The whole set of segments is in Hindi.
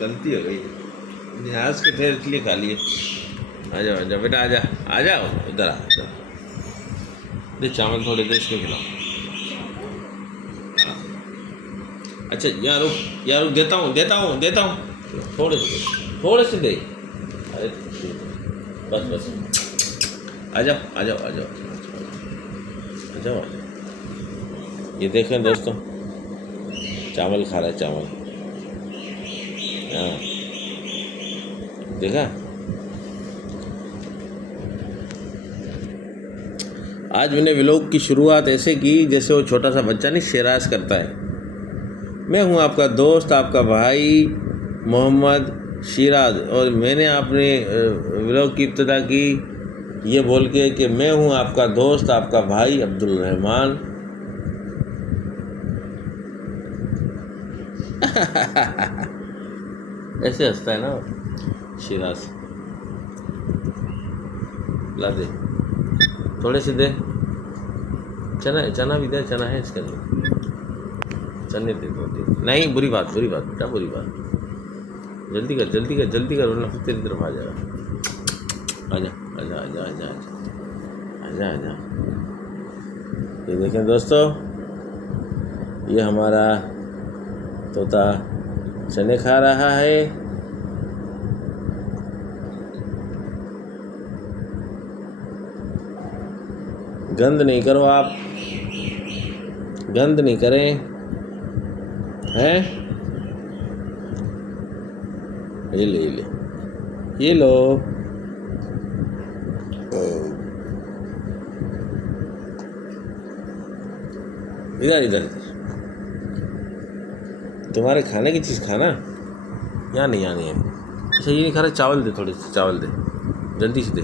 गलती हो गई, आज के थे इसलिए खा लिए। आ जाओ बेटा, आ जाओ इधर आ जाओ। दे चावल थोड़े दे, इसको खिलाओ। हाँ। अच्छा यार रुक, देता हूँ थोड़े से दे। अरे बस आ जाओ। ये देखें दोस्तों, चावल खा रहा है, चावल। हाँ, देखा। आज मैंने व्लॉग की शुरुआत ऐसे की जैसे वो छोटा सा बच्चा नहीं शेराज करता है। मैं हूँ आपका दोस्त, आपका भाई मोहम्मद शिराज, और मैंने अपने व्लॉग की इब्तिदा की ये बोल के कि मैं हूँ आपका दोस्त, आपका भाई अब्दुल रहमान। ऐसे हंसता है ना शिराज। ला दे, थोड़े से दे। चना भी दे, चना है इसके अंदर, चने दे दो। नहीं, बुरी बात बेटा, बुरी बात। जल्दी कर वरना फिर तेरी तरफ आ जाएगा। आजा। ये देखें दोस्तों, ये हमारा तोता चने खा रहा है। गंद नहीं करो आप, गंद नहीं करें हैं। ये लो। इधर तुम्हारे खाने की चीज़ खाना, यहाँ नहीं है। अच्छा ये नहीं खा रहा, चावल दे, थोड़े से चावल दे, जल्दी से दे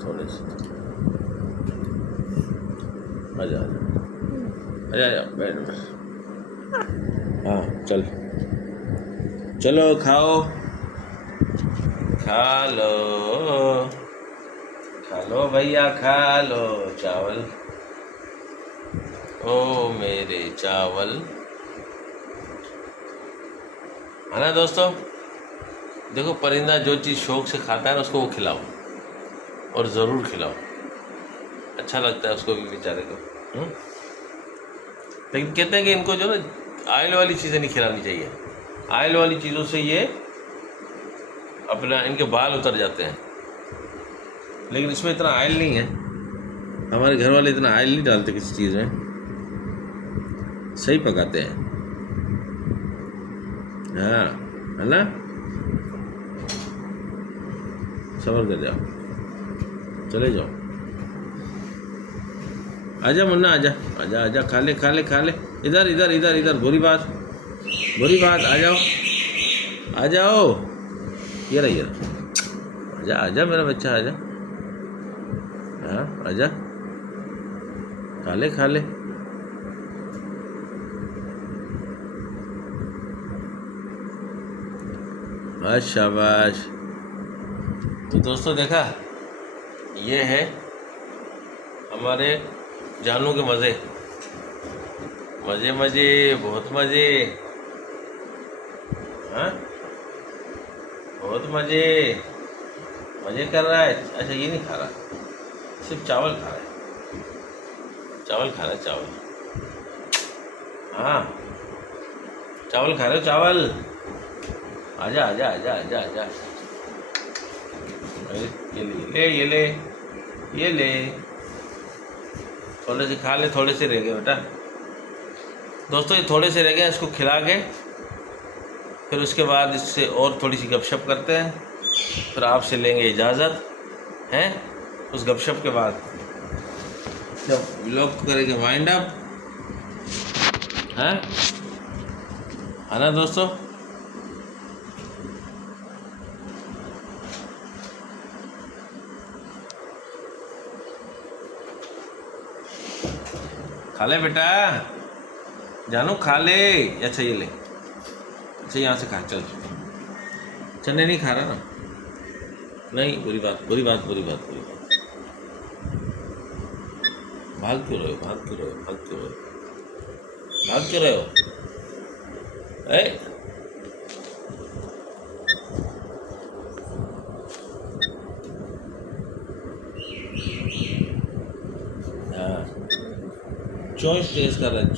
थोड़े से। आजा बैठ। हाँ चलो खाओ, खा लो भैया, खा लो चावल। ओ मेरे चावल, है ना दोस्तों। देखो, परिंदा जो चीज़ शौक से खाता है ना, उसको वो खिलाओ, और ज़रूर खिलाओ। अच्छा लगता है उसको भी बेचारे को। लेकिन कहते हैं कि इनको जो ना ऑयल वाली चीज़ें नहीं खिलानी चाहिए। ऑयल वाली चीज़ों से ये अपना इनके बाल उतर जाते हैं। लेकिन इसमें इतना ऑयल नहीं है, हमारे घर वाले इतना ऑयल नहीं डालते किसी चीज़ में, सही पकाते हैं। हाँ, है ना। सबर कर जाओ, चले जाओ। आजा मुन्ना, आजा, खा ले। इधर बुरी बात, आ जाओ। ये रहा, आजा मेरा बच्चा, आजा। हाँ, आजा, खा ले। शाबाश। तो दोस्तों देखा, ये है हमारे जानू के मज़े, बहुत मज़े। हाँ, बहुत मज़े कर रहा है। अच्छा ये नहीं खा रहा, सिर्फ चावल खा रहा है, चावल। हाँ, चावल खा रहे हो, चावल। आजा। ये ले। थोड़े से खा ले, थोड़े से रह गए बेटा। दोस्तों ये थोड़े से रह गए, इसको खिला के फिर उसके बाद इससे और थोड़ी सी गपशप करते हैं, फिर आपसे लेंगे इजाज़त हैं। उस गपशप के बाद जब व्लॉग करेंगे वाइंड अप, है ना दोस्तों। खा ले बेटा, जानू खा ले। अच्छा ये ले, अच्छा यहाँ से खा, चल। चने नहीं खा रहा ना, नहीं, बुरी बात। भाग क्यों रहे हो? चोंच तेज कर रहे हैं,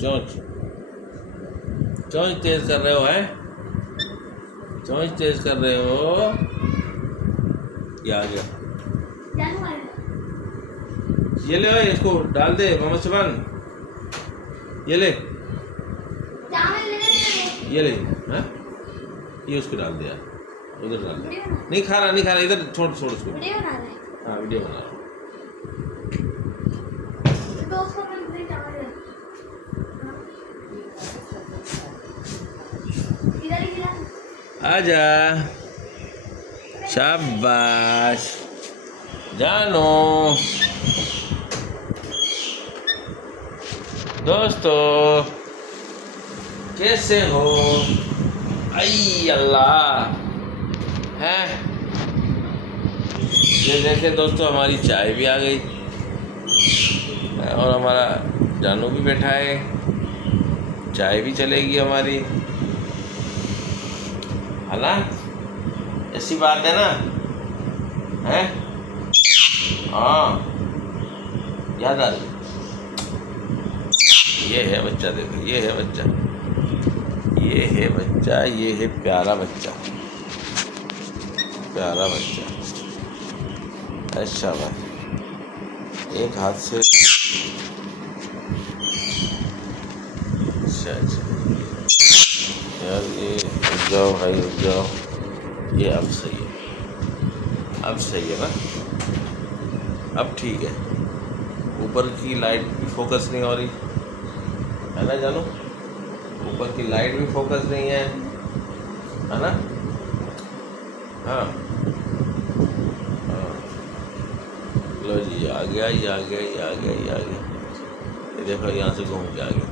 चोंच तेज कर रहे हो, है चोंच तेज कर रहे हो। ये आ गया, ये ले इसको डाल दे मोहम्मद शबान, ये ले हाँ ये उसको डाल दिया, उधर डाल दिया। नहीं खा रहा, इधर छोड़ उसको। हाँ वीडियो बना रहा हूँ। आजा, शाबाश जानो। दोस्तों कैसे हो? आई अल्लाह है। ये देखें दोस्तों, हमारी चाय भी आ गई और हमारा जानू भी बैठा है, चाय भी चलेगी हमारी, है ना? ऐसी बात है ना, है? हाँ याद आ गई। ये है बच्चा, देखो ये है बच्चा, ये है बच्चा, ये है प्यारा बच्चा, प्यारा बच्चा। अच्छा भाई, एक हाथ से। अच्छा यार, ये रुक जाओ भाई, रुक जाओ। ये अब सही है, अब सही है ना, अब ठीक है। ऊपर की लाइट भी फोकस नहीं हो रही है ना जानू, ऊपर की लाइट भी फोकस नहीं है ना? हाँ लो जी, आ गया, ये आ गया, ये आ गया, ये आ गया। ये देखो यहाँ से घूम के आ गया।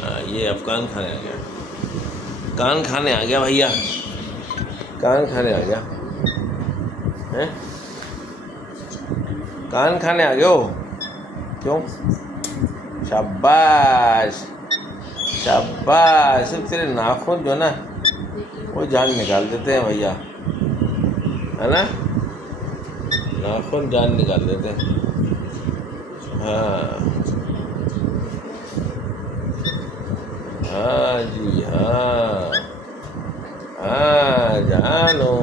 हाँ ये अब कान खाने आ गया, कान खाने आ गया भैया, कान खाने आ गया है, कान खाने आ गए हो क्यों? शाबाश शाबाश। सिर्फ तेरे नाखून जो ना वो जान निकाल देते हैं भैया, है ना? नाखून जान निकाल देते हैं। हाँ हाँ जी हाँ, हाँ जानो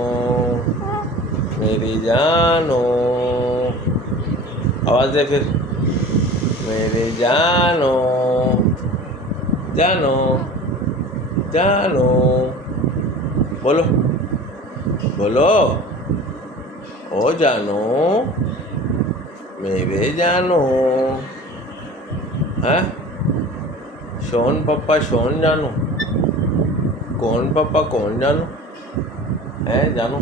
मेरी जानो, आवाज़ दे फिर, मेरे जानो जानो जानो, बोलो बोलो, ओ जानो मेरे जानो, हाँ शोन पप्पा शोन जानो, कौन पप्पा कौन जानो, है जानू।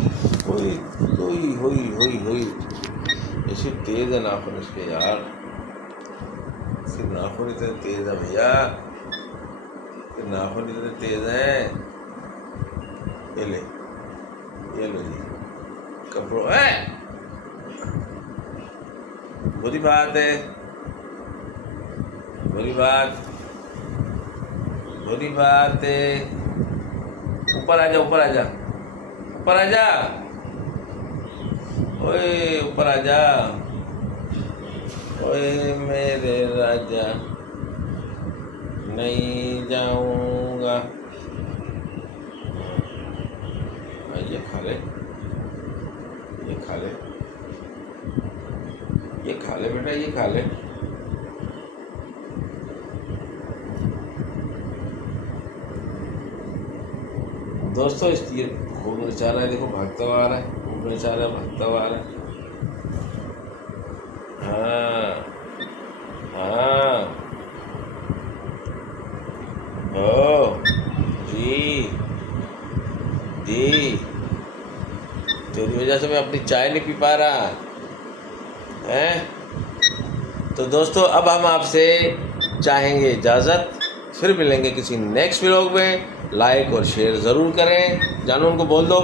हुई हुई हुई हुई हुई, ऐसी तेज है नाखून इसके यार, इसके नाखून इतने तेज है भैया, इसके नाखून इतने तेज हैं। ये लो जी कपड़ों है, बुरी बात है, बुरी बात, बुरी बात है। ऊपर आ जा, ऊपर आ जा, ऊपर आ जा, ओए ऊपर आ जा, ओए मेरे राजा, नहीं जाऊंगा। ये खा ले, ये खा ले, ये खा ले बेटा, ये खा ले। दोस्तों ये खूब नचा रहा है, देखो भागता हुआ आ रहा है, खूब नचा रहा है, भागता हुआ आ रहा है। हाँ हाँ ओ जी जी, तेरी वजह से मैं अपनी चाय नहीं पी पा रहा है। तो दोस्तों अब हम आपसे चाहेंगे इजाज़त, फिर मिलेंगे किसी नेक्स्ट व्लॉग में। लाइक और शेयर ज़रूर करें। जानू उनको बोल दो,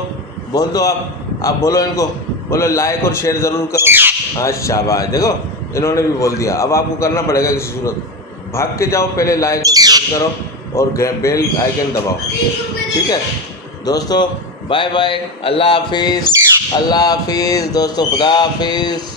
बोल दो, आप बोलो इनको, बोलो लाइक और शेयर ज़रूर करो। हाँ शाबाश, देखो इन्होंने भी बोल दिया। अब आपको करना पड़ेगा किसी सूरत, भाग के जाओ, पहले लाइक और शेयर करो और बेल आइकन दबाओ, ठीक है दोस्तों। बाय बाय, अल्लाह हाफिज़, अल्लाह हाफिज़ दोस्तों, खुदा हाफिज़।